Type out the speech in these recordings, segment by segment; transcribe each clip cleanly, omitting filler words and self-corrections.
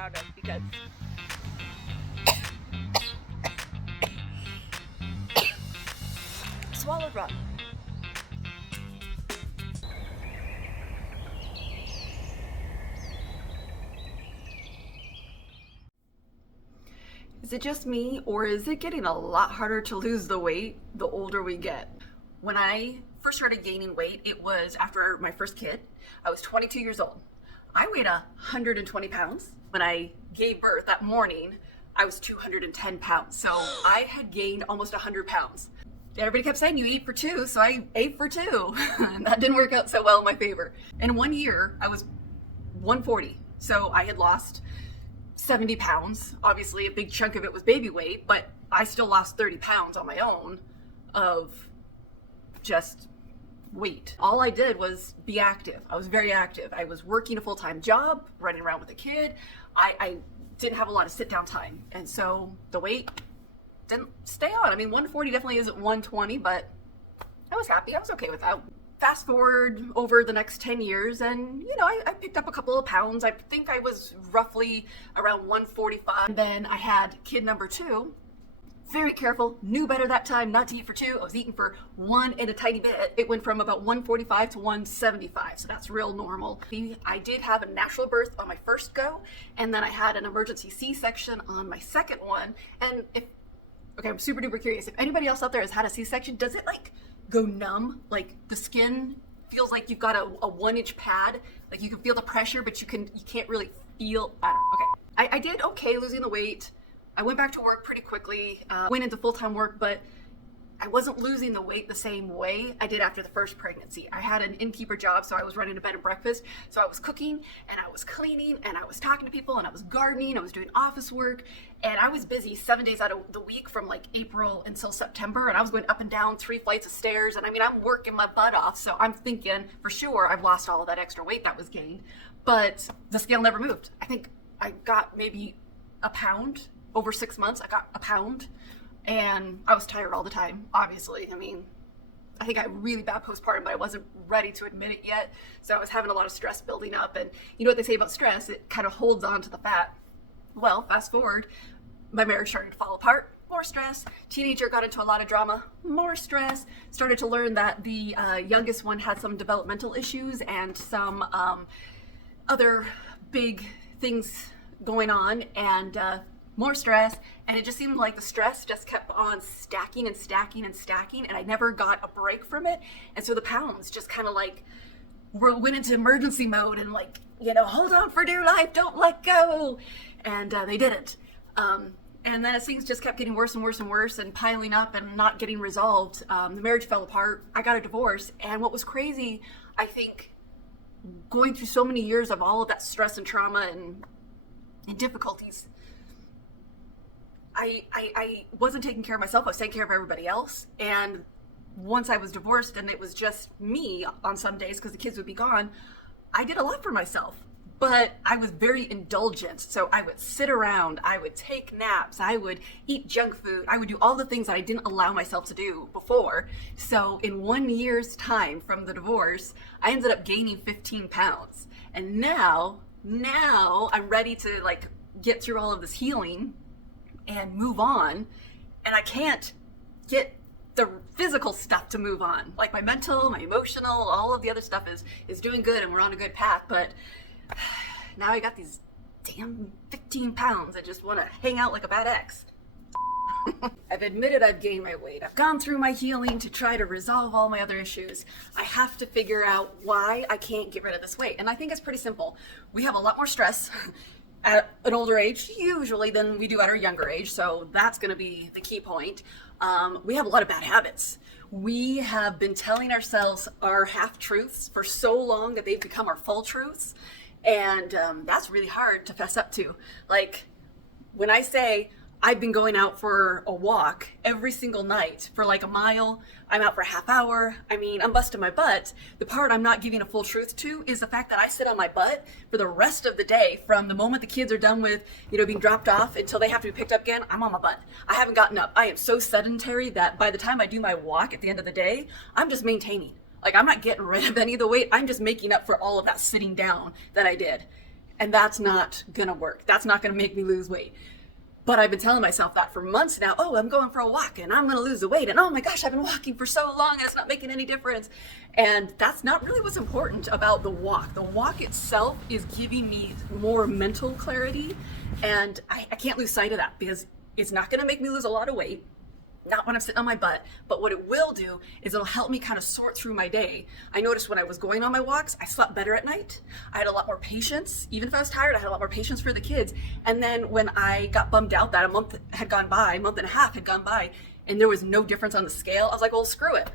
proud of, because swallowed rotten. Is it just me, or is it getting a lot harder to lose the weight the older we get? When I first started gaining weight, it was after my first kid. I was 22 years old. I weighed 120 pounds. When I gave birth that morning, I was 210 pounds. So I had gained almost 100 pounds. Everybody kept saying you eat for two, so I ate for two. And that didn't work out so well in my favor. In 1 year, I was 140. So I had lost 70 pounds. Obviously, a big chunk of it was baby weight, but I still lost 30 pounds on my own of just weight. All I did was be active. I was very active. I was working a full-time job, running around with a kid. I didn't have a lot of sit-down time. And so the weight didn't stay on. I mean, 140 definitely isn't 120, but I was happy. I was okay with that. Fast forward over the next 10 years, and I picked up a couple of pounds. I think I was roughly around 145. And then I had kid number 2. Very careful, knew better that time not to eat for 2. I was eating for 1 and a tiny bit. It went from about 145 to 175, so that's real normal. I did have a natural birth on my first go, and then I had an emergency C-section on my second one. And I'm super duper curious, if anybody else out there has had a C-section, does it go numb? Like the skin feels like you've got a 1-inch pad, like you can feel the pressure, but you can't really feel. I did okay losing the weight. I went back to work pretty quickly, went into full-time work, but I wasn't losing the weight the same way I did after the first pregnancy. I had an innkeeper job, so I was running a bed and breakfast. So I was cooking and I was cleaning and I was talking to people and I was gardening, I was doing office work, and I was busy 7 days out of the week from April until September, and I was going up and down 3 flights of stairs, and I'm working my butt off. So I'm thinking for sure I've lost all of that extra weight that was gained, but the scale never moved. I think I got maybe a pound. Over 6 months, I got a pound, and I was tired all the time, obviously. I think I had really bad postpartum, but I wasn't ready to admit it yet. So I was having a lot of stress building up, and you know what they say about stress, it kind of holds on to the fat. Well, fast forward, my marriage started to fall apart, more stress. Teenager got into a lot of drama, more stress. Started to learn that the youngest one had some developmental issues and some other big things going on, and more stress, and it just seemed like the stress just kept on stacking and stacking and stacking, and I never got a break from it. And so the pounds just kind of went into emergency mode and hold on for dear life, don't let go. And they didn't. And then as things just kept getting worse and worse and worse and piling up and not getting resolved, the marriage fell apart. I got a divorce. And what was crazy, I think, going through so many years of all of that stress and trauma and difficulties, I wasn't taking care of myself. I was taking care of everybody else. And once I was divorced and it was just me on some days because the kids would be gone, I did a lot for myself. But I was very indulgent. So I would sit around, I would take naps, I would eat junk food, I would do all the things that I didn't allow myself to do before. So in 1 year's time from the divorce, I ended up gaining 15 pounds. And now I'm ready to get through all of this healing and move on, and I can't get the physical stuff to move on. Like my mental, my emotional, all of the other stuff is doing good, and we're on a good path, but now I got these damn 15 pounds. I just want to hang out like a bad ex. I've admitted I've gained my weight. I've gone through my healing to try to resolve all my other issues. I have to figure out why I can't get rid of this weight, and I think it's pretty simple. We have a lot more stress at an older age usually than we do at our younger age, so that's going to be the key point. We have a lot of bad habits. We have been telling ourselves our half-truths for so long that they've become our full truths, and that's really hard to fess up to. When I say I've been going out for a walk every single night for a mile. I'm out for a half hour. I'm busting my butt. The part I'm not giving a full truth to is the fact that I sit on my butt for the rest of the day. From the moment the kids are done with, being dropped off until they have to be picked up again, I'm on my butt. I haven't gotten up. I am so sedentary that by the time I do my walk at the end of the day, I'm just maintaining. I'm not getting rid of any of the weight. I'm just making up for all of that sitting down that I did. And that's not gonna work. That's not gonna make me lose weight. But I've been telling myself that for months now. Oh, I'm going for a walk and I'm gonna lose the weight. And oh my gosh, I've been walking for so long and it's not making any difference. And that's not really what's important about the walk. The walk itself is giving me more mental clarity. And I can't lose sight of that because it's not gonna make me lose a lot of weight. Not when I'm sitting on my butt, but what it will do is it'll help me kind of sort through my day. I noticed when I was going on my walks, I slept better at night. I had a lot more patience. Even if I was tired, I had a lot more patience for the kids. And then when I got bummed out that a month and a half had gone by, and there was no difference on the scale, I was like, well, screw it.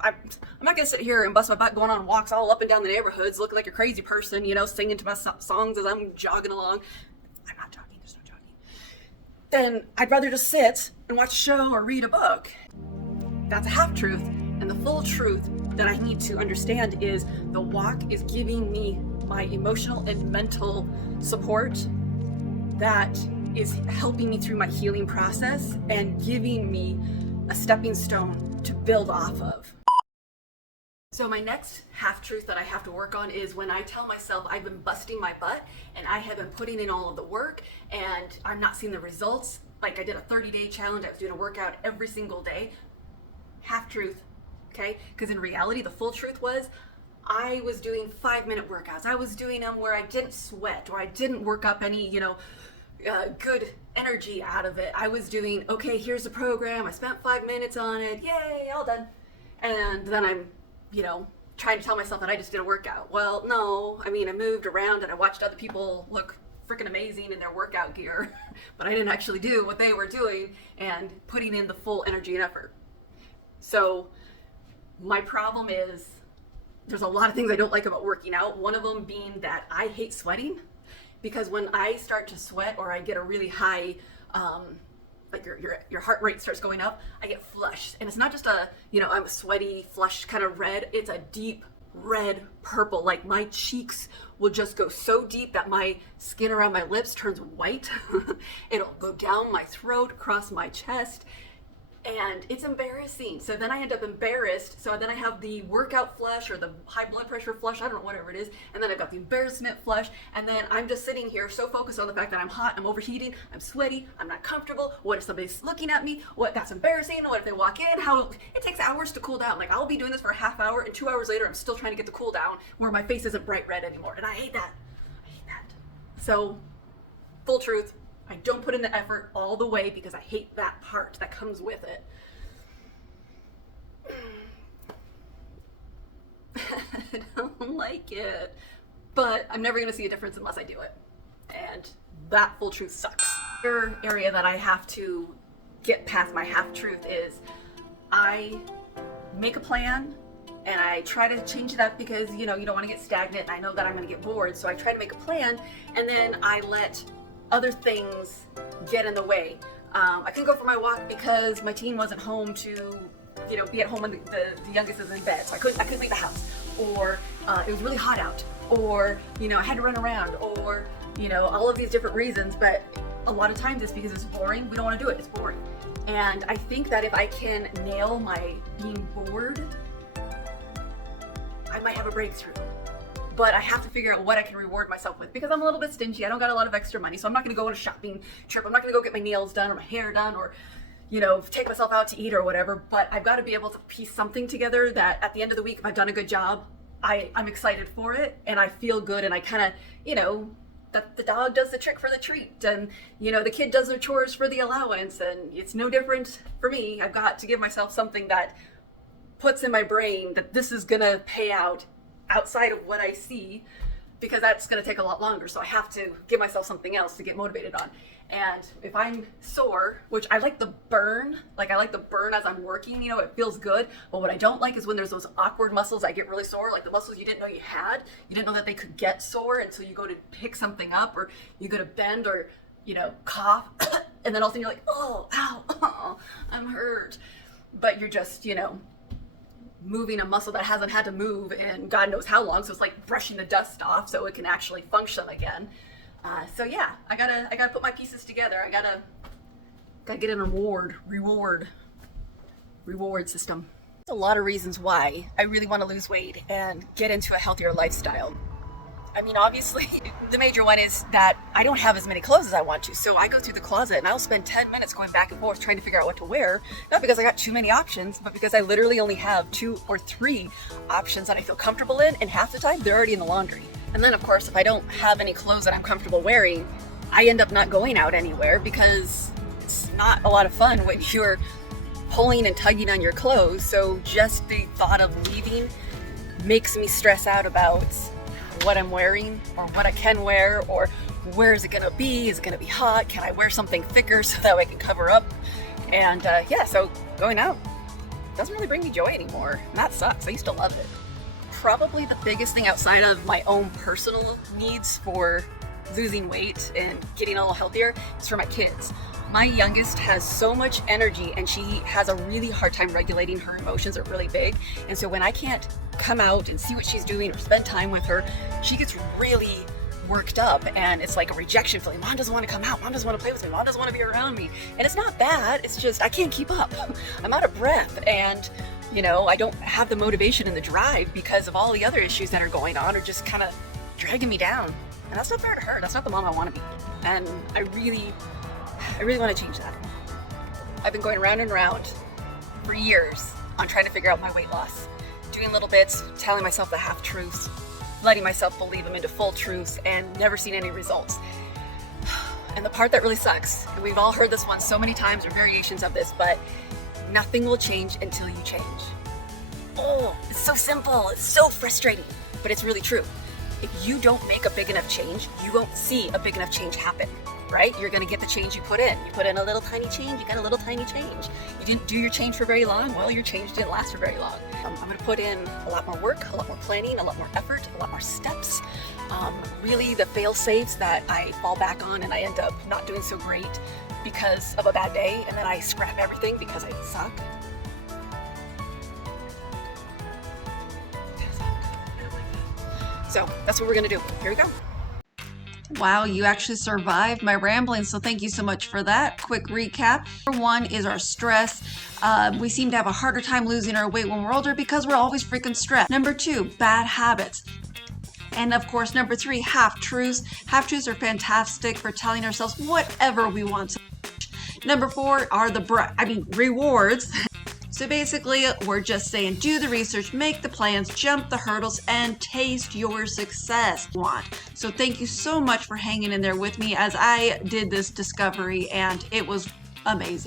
I'm not gonna sit here and bust my butt going on walks all up and down the neighborhoods, looking like a crazy person, singing to my songs as I'm jogging along. I'm not jogging, there's no jogging. Then I'd rather just sit and watch a show or read a book. That's a half truth. And the full truth that I need to understand is the walk is giving me my emotional and mental support that is helping me through my healing process and giving me a stepping stone to build off of. So my next half truth that I have to work on is when I tell myself I've been busting my butt and I have been putting in all of the work and I'm not seeing the results. Like I did a 30-day challenge, I was doing a workout every single day. Half truth, okay? Because in reality, the full truth was I was doing 5-minute workouts. I was doing them where I didn't sweat or I didn't work up any, good energy out of it. I was doing, okay, here's the program. I spent 5 minutes on it. Yay, all done. And then I'm trying to tell myself that I just did a workout. Well, no, I moved around and I watched other people look freaking amazing in their workout gear, but I didn't actually do what they were doing and putting in the full energy and effort. So my problem is there's a lot of things I don't like about working out. One of them being that I hate sweating, because when I start to sweat or I get a really high, like your heart rate starts going up, I get flushed. And it's not just I'm a sweaty, flushed kind of red. It's a deep red purple. Like my cheeks will just go so deep that my skin around my lips turns white. It'll go down my throat, across my chest. And it's embarrassing. So then I end up embarrassed. So then I have the workout flush or the high blood pressure flush, I don't know, whatever it is. And then I've got the embarrassment flush. And then I'm just sitting here so focused on the fact that I'm hot, I'm overheating, I'm sweaty, I'm not comfortable. What if somebody's looking at me? What, that's embarrassing. What if they walk in? It takes hours to cool down. Like I'll be doing this for a half hour and 2 hours later, I'm still trying to get the cool down where my face isn't bright red anymore. And I hate that. So full truth. I don't put in the effort all the way because I hate that part that comes with it. I don't like it. But I'm never going to see a difference unless I do it. And that full truth sucks. Another area that I have to get past my half truth is I make a plan and I try to change it up because, you don't want to get stagnant. And I know that I'm going to get bored. So I try to make a plan and then I let other things get in the way. I couldn't go for my walk because my teen wasn't home to, be at home when the youngest is in bed. So I couldn't leave the house, or it was really hot out, or I had to run around, or all of these different reasons. But a lot of times it's because it's boring. We don't want to do it. It's boring. And I think that if I can nail my being bored, I might have a breakthrough. But I have to figure out what I can reward myself with because I'm a little bit stingy. I don't got a lot of extra money. So I'm not going to go on a shopping trip. I'm not going to go get my nails done or my hair done or, take myself out to eat or whatever. But I've got to be able to piece something together that at the end of the week, if I've done a good job, I'm excited for it and I feel good. And I kind of, that the dog does the trick for the treat and, the kid does their chores for the allowance. And it's no different for me. I've got to give myself something that puts in my brain that this is going to pay out outside of what I see, because that's going to take a lot longer. So I have to give myself something else to get motivated on. And if I'm sore, which I like the burn, as I'm working, it feels good. But what I don't like is when there's those awkward muscles that get really sore, like the muscles you didn't know you had. You didn't know that they could get sore until you go to pick something up or you go to bend or, cough. And then all of a sudden you're like, oh, ow, oh, I'm hurt. But you're just, moving a muscle that hasn't had to move in God knows how long. So it's like brushing the dust off so it can actually function again. So yeah, I gotta put my pieces together. I gotta get an reward system. There's a lot of reasons why I really want to lose weight and get into a healthier lifestyle. I mean, obviously, the major one is that I don't have as many clothes as I want to. So I go through the closet and I'll spend 10 minutes going back and forth trying to figure out what to wear. Not because I got too many options, but because I literally only have 2 or 3 options that I feel comfortable in. And half the time, they're already in the laundry. And then, of course, if I don't have any clothes that I'm comfortable wearing, I end up not going out anywhere because it's not a lot of fun when you're pulling and tugging on your clothes. So just the thought of leaving makes me stress out about what I'm wearing or what I can wear, or where is it gonna be? Is it gonna be hot? Can I wear something thicker so that I can cover up? And yeah, so going out doesn't really bring me joy anymore. And that sucks. I used to love it. Probably the biggest thing outside of my own personal needs for losing weight and getting a little healthier is for my kids. My youngest has so much energy and she has a really hard time regulating her emotions. Are really big. And so when I can't come out and see what she's doing or spend time with her, she gets really worked up and it's like a rejection feeling. Mom doesn't want to come out. Mom doesn't want to play with me. Mom doesn't want to be around me. And it's not bad. It's just I can't keep up. I'm out of breath and you know, I don't have the motivation and the drive because of all the other issues that are going on or just kind of dragging me down. And that's not fair to her. That's not the mom I want to be. And I really want to change that. I've been going round and round for years on trying to figure out my weight loss. Doing little bits, telling myself the half truths, letting myself believe them into full truths, and never seen any results. And the part that really sucks, and we've all heard this one so many times or variations of this, but nothing will change until you change. Oh, it's so simple, it's so frustrating, but it's really true. If you don't make a big enough change, you won't see a big enough change happen, right? You're gonna get the change you put in. You put in a little tiny change, you got a little tiny change. You didn't do your change for very long, well, your change didn't last for very long. I'm gonna put in a lot more work, a lot more planning, a lot more effort, a lot more steps. Really the fail-safes that I fall back on and I end up not doing so great because of a bad day, and then I scrap everything because I suck. So that's what we're gonna do. Here we go. Wow, you actually survived my rambling, so thank you so much for that. Quick recap. Number 1 is our stress. We seem to have a harder time losing our weight when we're older because we're always freaking stressed. Number 2, bad habits. And of course, number 3, half-truths. Half-truths are fantastic for telling ourselves whatever we want to. Number 4 are rewards. So basically, we're just saying, do the research, make the plans, jump the hurdles, and taste your success. So thank you so much for hanging in there with me as I did this discovery, and it was amazing.